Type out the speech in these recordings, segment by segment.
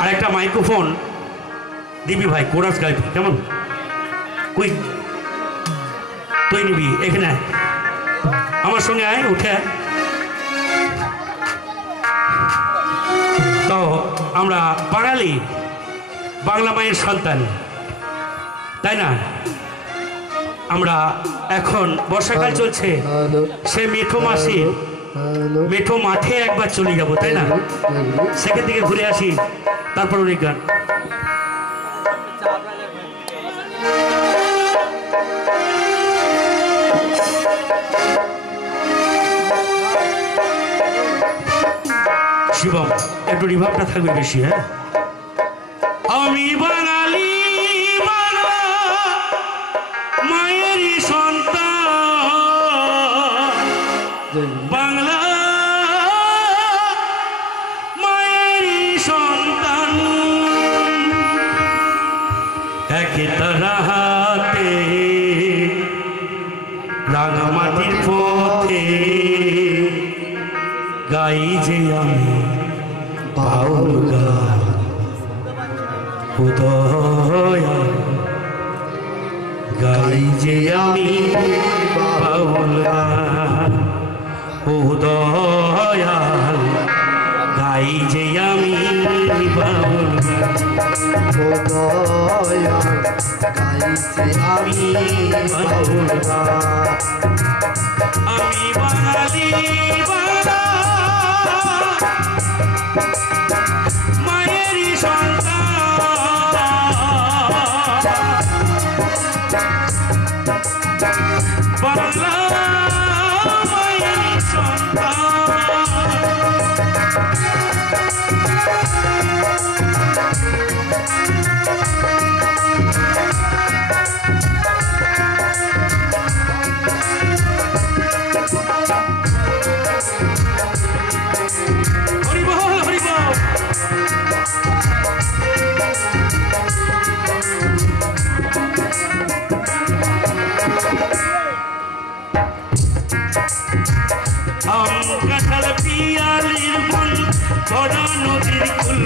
আর একটা মাইক্রোফোন। দিবি ভাই, কোরাস গাইবি, কেমন? কুইক তুই নিবি? এখানে আমার সঙ্গে আয়, উঠে তো, আমরা বাঙালি, বাংলা মায়ের সন্তান, তাই না? আমরা এখন বর্ষাকাল চলছে। সে মেঠো মাসে। মেঠো মাঠে একবার চলে যাব তাই না? সেখান থেকে ঘুরে আসি তারপর অনেক গান। শিবম একটু রিভাবটা থাকবে বেশি হ্যাঁ? আমি বাঙালি গাই যে আমি বাউল গান। উদয়া গাই যে আমি বাউল গান। উদয়াল গাই যে আমি বাউল গান। আমি বাউল গান। বাঙালি বাংলা ভরা নদীর কুল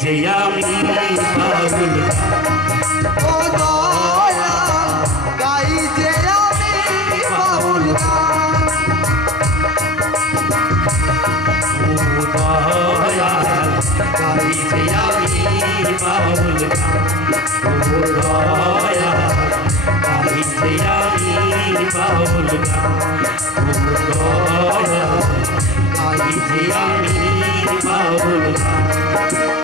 যে আমি বাউল ও দয়া গাই যে আমি গান ও দয়াল গাই যে আমি বাউল ও দয়াল গাই যে আমি বাউল ও